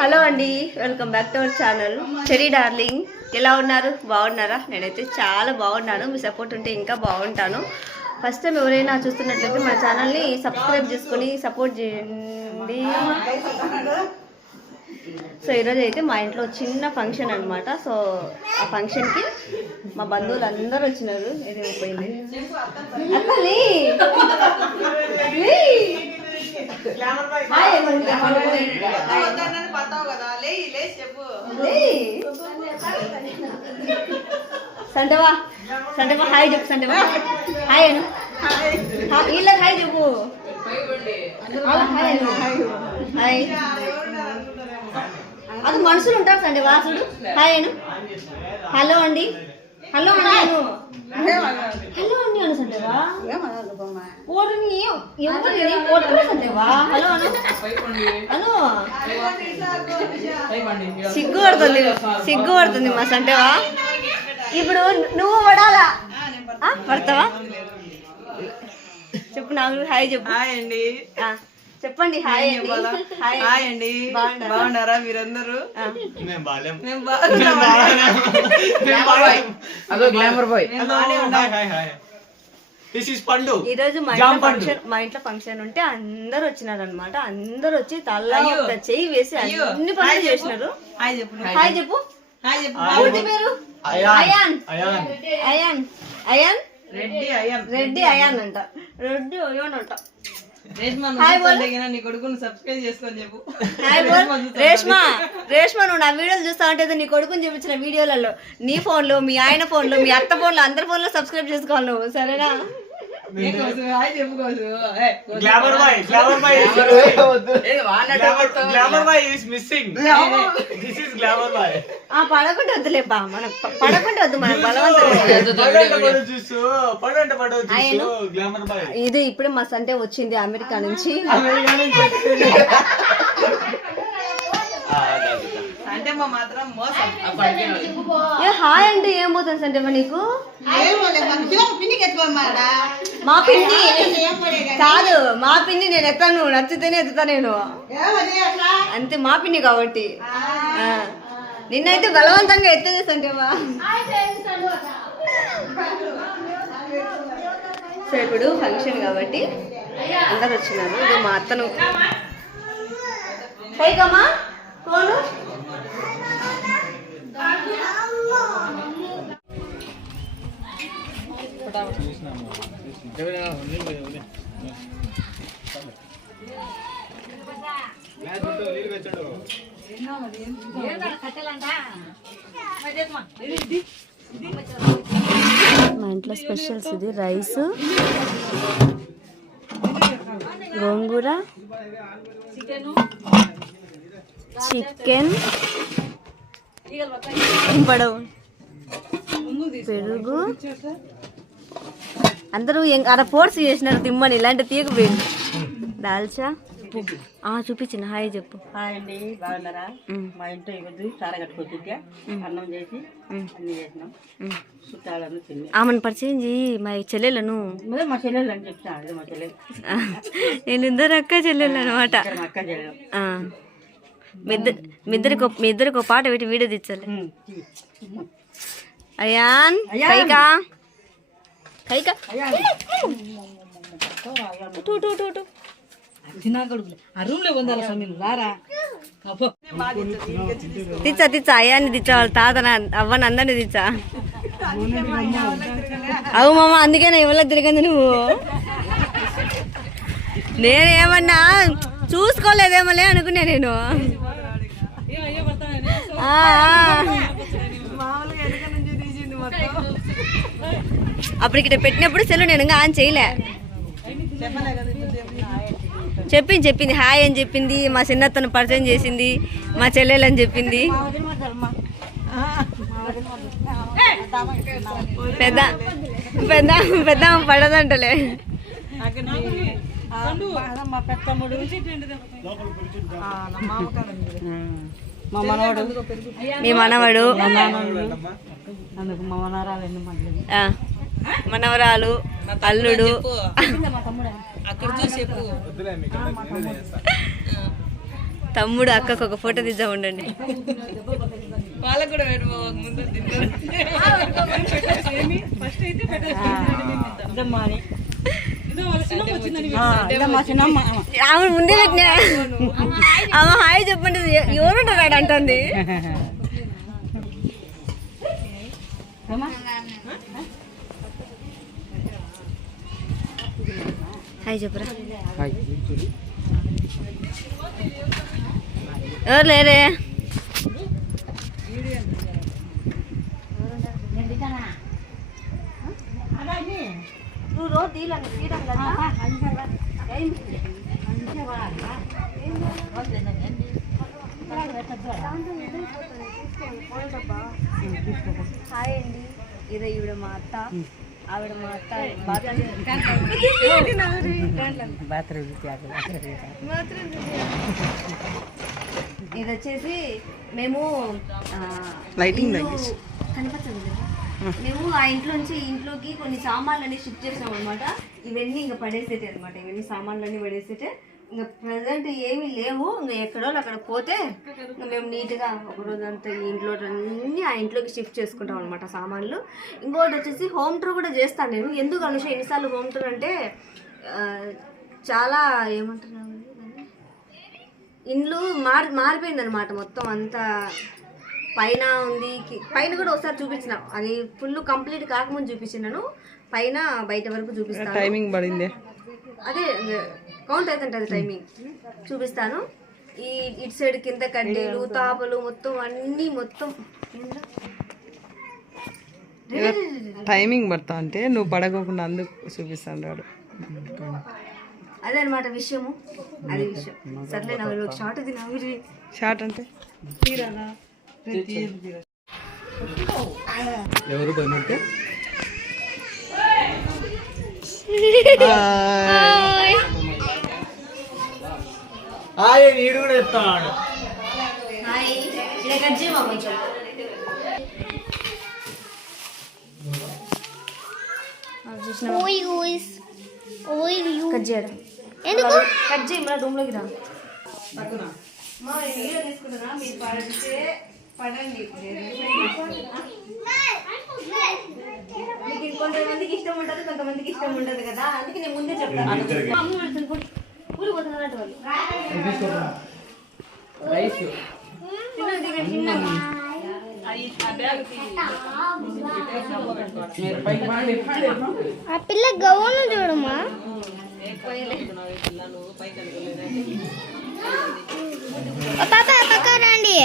Hello అండి welcome back to our channel. Cherry darling ఎలా ఉన్నారు? బాగున్నారా? నేనైతే చాలా బాగున్నాను. మీ సపోర్ట్ ఉంటే ఇంకా బాగుంటాను. ఫస్ట్ టైం ఎవరైనా చూస్తున్నట్లయితే మా ఛానల్ని సబ్స్క్రైబ్ చేసుకొని సపోర్ట్ చేయండి. సో ఈరోజు అయితే మా ఇంట్లో చిన్న ఫంక్షన్ అనమాట సో ఆ ఫంక్షన్కి మా బంధువులు అందరూ వచ్చినారు ఏదేమైపోయింది సంటవా సంటవా హాయ్ చెప్పు. సంటవా హాయ్ అను. హా- వీళ్ళకి హాయ్ చెప్పు. హాయ్ హాయ్ అది మనుషులు ఉంటారు సండే వాసుడు హాయ్ అను. హలో అండి. హలో అండి అను హలో అను ఓడిని ఎవరిని హలో అను. అను. సిగ్గు పడుతుంది. సిగ్గు పడుతుంది మా సంటవా ఇప్పుడు నువ్వు పడాలా? ఆ, పడతావా? చెప్పు నాకు హాయ్ చెప్పు. హాయ్ అండి. ఆ, చెప్పండి హాయ్? హాయ్. హాయ్ అండి. బాగున్నారా? మీరందరూ? ఆ. మేము బాలేం మేము బాగున్నామండి. అదో గ్లామర్ బాయ్ మేము బాగానే ఉన్నాం. Hi hi hi this is Pandu ఈ రోజు మా ఇంట్లో. ఫంక్షన్ మా ఇంట్లో ఫంక్షన్ ఉంటే అందరు వచ్చినారు అనమాట అందరు వచ్చి తల్లా చెయ్యి వేసి. అన్ని పనులు. చేసినారు. హాయ్ చెప్పు. హాయ్ చెప్పు. హాయ్ చెప్పు. పూర్తి పేరు? అయాన్ అయాన్ అయాన్ అయాన్ అయాన్ రెడ్డి అయ్యాం రెడ్డి అయాన్ అంట. రెడ్డి అయాన్ అంట. నీ కొడుకుని సబ్స్క్రైబ్ చేసుకొని చెప్పు. రేష్మా రేష్మా నువ్వు నా వీడియోలు చూస్తా ఉంటే నీ కొడుకుని చూపించిన వీడియోలలో నీ ఫోన్లో మీ ఆయన ఫోన్లో మీ అత్త ఫోన్లో అందరి ఫోన్లో సబ్స్క్రైబ్ చేసుకోవాలి నువ్వు సరేనా? ఏ కోసు, హాయ్ చెప్పుకోసు ఏ, కోసు. Glamour boy glamour boy glamour glamour boy is missing this is glamour boy ఆ పడకుంటే వద్దులేబ్బా మనం ప- పడకుంటే వద్దు మనకు బలవంతం పడంట పడు చూసు పడంట పడు ఆయన? చూసు గ్లామర్ బాయ్ ఇది ఇప్పుడే మా సంటే వచ్చింది అమెరికా నుంచి. అమెరికా నుంచి వచ్చింది. అంటే మా మాత్రం మోసం ఏ హాయ్ అంటే ఏం పోతుంది నీకు? మా పిండి కాదు మా పిండి నేను ఎత్తాను నచ్చితేనే ఎత్తుతా నేను. అంతే మా పిండి కాబట్టి. ఆ. నిన్నైతే బలవంతంగా ఎత్తేది సంటేవా సో ఇప్పుడు ఫంక్షన్ కాబట్టి అందరు వచ్చినారు. ఇది మా అత్తను. పైకమ్మా మా ఇంట్లో స్పెషల్స్ ఇది రైస్ గోంగూర చికెన్ పడవు పెరుగు. అందరూ అర ఫోర్స్ చేసినారు తిమ్మని ఇలాంటి తీయకపోయింది దాల్చా? ఆ చూపించిన. హాయ్ చెప్పు. హాయ్ అండి బాగున్నారా? మా ఇంట్లో ఇవ్వద్దు సార కట్టుకొచ్చి అన్నం చేసి అన్ని చేసినాం. చుట్టాలను తిని ఆమెను పరిచయం చేయి మా చెల్లెలను. మా చెల్లెలు అని చెప్తా అదే మా చెల్లెలు. నేను ఇద్దరు అక్క చెల్లెలు అనమాట అక్క చెల్లెలు. మీ మీ ఇద్దరికి ఒక- మీ ఇద్దరికి ఒక పాట పెట్టి వీడియో తెచ్చాలి. అయాన్. కైకా. కైకా. తెచ్చా తెచ్చా అయ్యాన్ని తెచ్చా వాళ్ళ తాతన అవ్వని అందరిని తెచ్చా. అవు మామ అందుకేనా ఇవ్వలేదు తిరగంది నువ్వు. నేనేమన్నా చూసుకోలేదేమోలే అనుకున్నా నేను ఆ, ఆ. మామూలుగా వెనక నుంచి తీసింది మొత్తం అప్పుడు ఇక్కడ పెట్టినప్పుడు సెల్ నేను ఇంకా ఆన్ చేయలే. చెప్పింది చెప్పింది. హాయ్ అని చెప్పింది మా చిన్నతను పరిచయం చేసింది మా చెల్లెలు అని చెప్పింది. పెద్ద పెద్ద పెద్ద పడదంటలే. మా పెద్దమ్ముడు. మా మనవాడు. మీ మనవడు. అందుకు మా మనవరాలు అల్లుడు. తమ్ముడు అక్కకు ఒక ఫోటో తీద్దాం ఉండండి వాళ్ళకు కూడా పెట్టుకో ముందు తింటారు ఫస్ట్ అయితే ఆమె ముందే పెట్టినా. ఆమె హాయ్ చెప్పండి. ఎవరుంటాడు అంటుంది. హాయ్ చెప్పరా. ఎవరు లేరే నువ్వు రోజు తీయాలి తీయడం కదా హాయ్ అండి. ఇదే ఈవిడ మా అత్త ఆవిడ మా అత్త బాత్రూమ్ ఇది వచ్చేసి మేము కనపడుతుంది కదా? మేము ఆ ఇంట్లో నుంచి ఈ ఇంట్లోకి కొన్ని సామాన్లన్నీ షిఫ్ట్ చేసాం అనమాట ఇవన్నీ ఇంకా పడేసేటే అనమాట ఇవన్నీ సామాన్లన్నీ పడేసేటే. ఇంకా ప్రజెంట్ ఏమీ లేవు. ఇంకా ఎక్కడో అక్కడ పోతే మేము నీట్గా ఒకరోజంతా ఈ ఇంట్లో అన్నీ ఆ ఇంట్లోకి షిఫ్ట్ చేసుకుంటాం అనమాట సామాన్లు. ఇంకోటి వచ్చేసి హోమ్ టూర్ కూడా చేస్తాను నేను. ఎందుకు అనుష ఎన్నిసార్లు హోమ్ టూర్ అంటే చాలా ఏమంటున్నాను ఇండ్లు మారి మారిపోయింది అనమాట మొత్తం అంతా. పైన ఉంది పైన కూడా ఒకసారి చూపించిన. అది ఫుల్ కంప్లీట్ కాకముందు చూపించినాను పైన బయట వరకు చూపిస్తాను. టైమింగ్ పడింది. అదే కౌంట్ అవుతుంటది టైమింగ్ చూపిస్తాను. ఈ ఇటు సైడ్ కింద కడ్డీలు తాపలు మొత్తం అన్నీ మొత్తం. టైమింగ్ పడతా అంటే నువ్వు పడకోకుండా అందుకు చూపిస్తాడు అదే అనమాట విషయము. అది విషయం. సర్లే ఒక షార్ట్ అది షార్ట్ అంటే? ఎవరు పోయినట్టే ఆయన వీడు కూడా చెప్తాడు. హాయ్. కట్ చేయడం ఎందుకు? కట్ చేయి మన రూమ్లోకి రా. తీసుకుంటున్నా మీరు పడండి మీకు ఇష్టం ఉంటుంది కొంతమందికి ఇష్టం ఉండదు కదా. అందుకే నేను ముందే చెప్తాను. పోతున్నారు తినండి. ఆ పిల్ల గవ్వను చూడమ్మా. తాత పక్క రండి.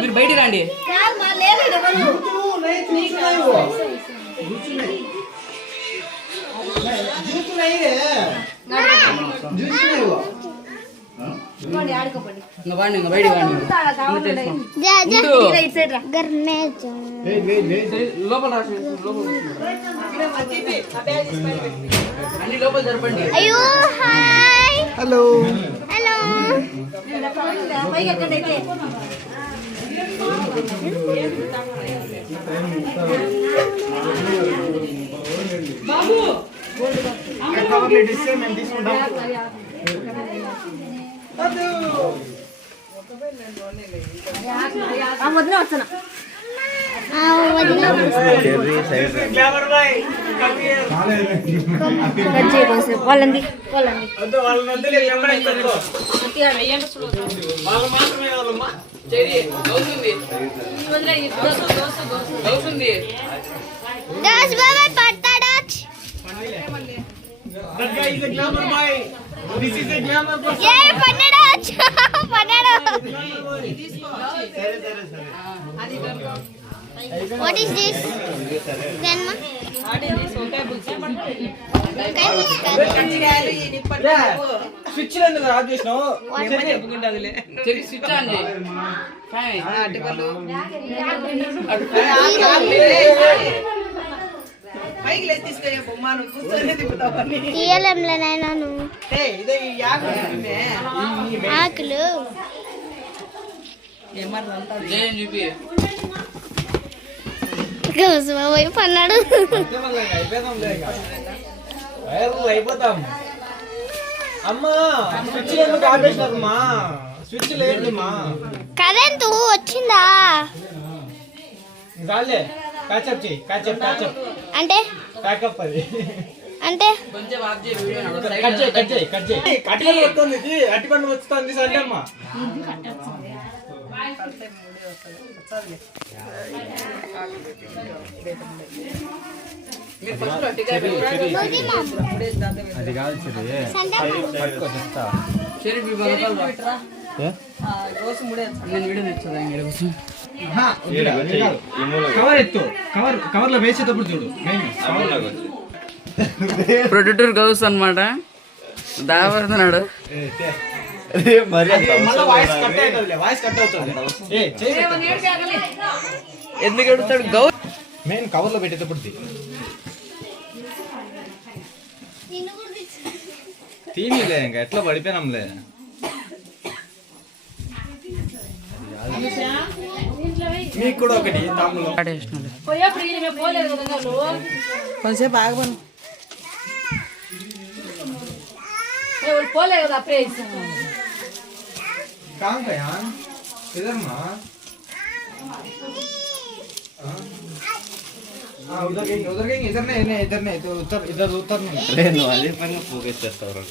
మీరు బయటికి రండి. అయ్యో హలో. హలో. ఇస్తే మేము తీసుకుంటాం వస్తున్నా. వాళ్ళంది వాళ్ళంది వద్దు వాళ్ళ వద్దులే ఎమ్మడే పెట్టుకో వాళ్ళ మాత్రమే వాళ్ళమ్మా దాస్ బాబాయ్ పడతాడాచ్ that guy is a glamour boy this is a glamour పడ్డాడాచ్ పడ్డాడు సరే సరే సరే what is this grandma switch ఎందుకు ఆఫ్ చేసినావు స్విచ్ ఆన్ చేయి ఫ్యాన్ పైకి లేచి తీసుకెళ్ళే బొమ్మ నువ్వు కూర్చొని తిప్పుతావని తీయలేంలే నాయనా నువ్వు. ఇదే ఉంటుంది. ఆకులు ఏమన్నా చూపి గౌసు బాబాయ్ పన్నాడు అయిపోతాం అమ్మా స్విచ్ ఎందుకు ఆపేసినారమ్మా? స్విచ్ లేదమ్మా కరెంటు వచ్చిందా? చాలే కాచప్ చేయి కాచప్ కాచప్ అంటే? ప్యాకప్ అది. అంటే? కట్ చేయి కట్ చేయి కట్ చేయి. వస్తుంది ఇది అటిపండు వస్తుంది సండే అమ్మా అది కాదు కవర్ ఎత్తు కవర్ కవర్లో వేసేటప్పుడు చూడు ప్రొడ్యూటర్ గౌస్ అనమాట దావడుతున్నాడు మళ్ళీ వాయిస్ కట్ అవుతుంది వాయిస్ కట్ అవుతుంది. ఏ చేయి. ఎందుకు ఎడుతాడు గౌ మెయిన్ కవర్లో పెట్టేటప్పుడు. తీనిలే ఇంకా ఎట్లా పడిపోయినాంలే. మీకు కూడా ఒకటి ఈయన మేము పోలేదు కదా Kanka ya. Gelir mi ha? అరే నువ్వు అదే పని ఫోకస్ చేస్తావు రా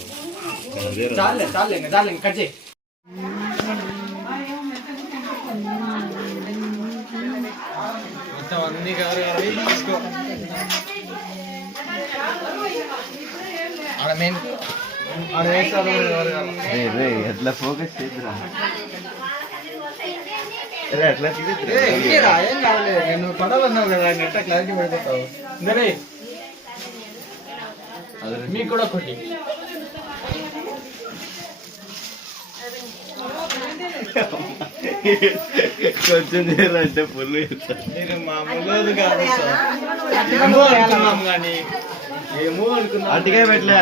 చాలే చాలే ఇంకా చాలే ఇంకా కట్ చేయి మొత్తం అన్ని కారు తీసుకో అక్కడ మెయిన్ ఎట్లా ఫోకస్ చేద్దురా ఎట్లా ఇంకేరా ఏం కావాలి నేను పడాలన్నావు కదా నెట్ క్లారిటీ పెడతావు మీకు కూడా కొంచెం చేయాలంటే ఫుల్ మీరు మామూలు కాదు సార్. ఏమో అనుకున్నాం కానీ ఏమో అనుకున్నాం అటుకే పెట్టలే.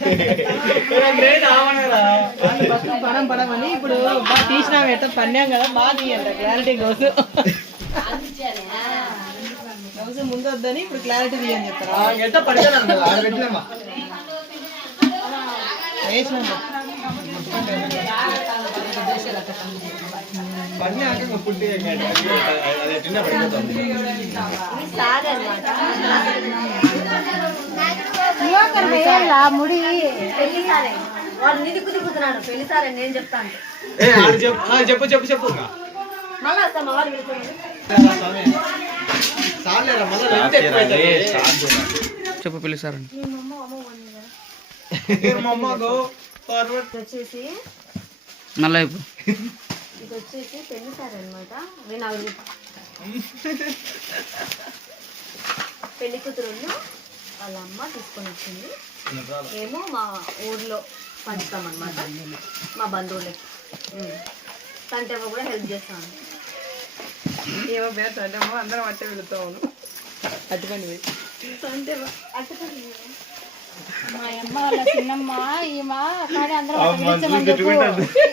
అండు మీ మీదకి కాదు మా నా అబ్బా పడం పడమని ఇప్పుడు బాగా తీసినాం ఎట్ట పన్నాం కదా బాగా తీయండి క్లారిటీ గౌస్ గౌస్ ముందు వద్దని ఇప్పుడు క్లారిటీ తీయని చెప్తారా ఎంత పడిపోయినాం కదా ఆడ పెట్టలేమా వేసినాం పని ఆక పుట్టి అది ఎట్టినా పడిపోతుంది సార్ అనమాట ముడి. పెళ్ళి సారే. దిగుతున్నాడు పెళ్ళి సారే నేను చెప్తాను. ఏ ఆడ చెప్పు చెప్పు చెప్పు. మళ్ళా వాడు. చెప్పు అమ్మకు forward. ఇది వచ్చేసి మళ్ళీ అయిపో ఇది వచ్చేసి పెళ్ళి సార్ అనమాట నేను పెళ్ళి కూతురు వాళ్ళ అమ్మ తీసుకొని వచ్చింది. మేము మా ఊర్లో పంచుతాం అనమాట మా బంధువులకి. తంటెవ్వ కూడా హెల్ప్ చేస్తాను ఏమో పేరు చడ్డమో అందరం అట్టే వెళుతాము అట్టుకొని అట్టుకొని మా అమ్మ వాళ్ళ చిన్నమ్మ ఈమె కానీ అందరం అట్లా పిలిచామని చెప్పు.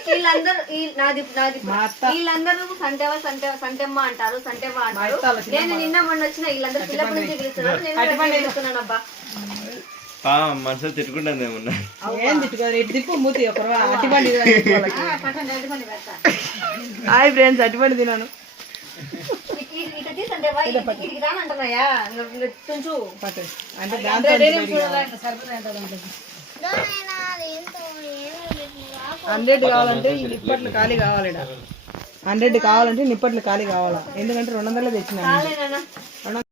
వీళ్ళందరూ ఈ- నాది నాది వీళ్ళందరూ సంటెవ సంటెవ సంటెమ్మ అంటారు అంటారు. నేను నిన్న మొన్న వచ్చిన వీళ్ళందరూ పిల్లప్పటి నుంచి పిలుస్తున్నారు. నేను కూడా పిలుస్తున్నాను అబ్బా. మనసులో తిట్టుకుంటాను ఏమన్నా ఏం తిట్టుకోదు ఇటు తిప్పు మూతి ఒక అట్టిబండి పట్టండి అడ్డుకొని పెడతా. హాయ్ ఫ్రెండ్స్ అట్టిబండి తినాను. హండ్రెడ్ కావాలంటే ఈ నిప్పట్లు ఖాళీ కావాలి హండ్రెడ్ కావాలంటే నిప్పట్లు ఖాళీ కావాలా? ఎందుకంటే రెండు వందలే తెచ్చినాను చాలేనా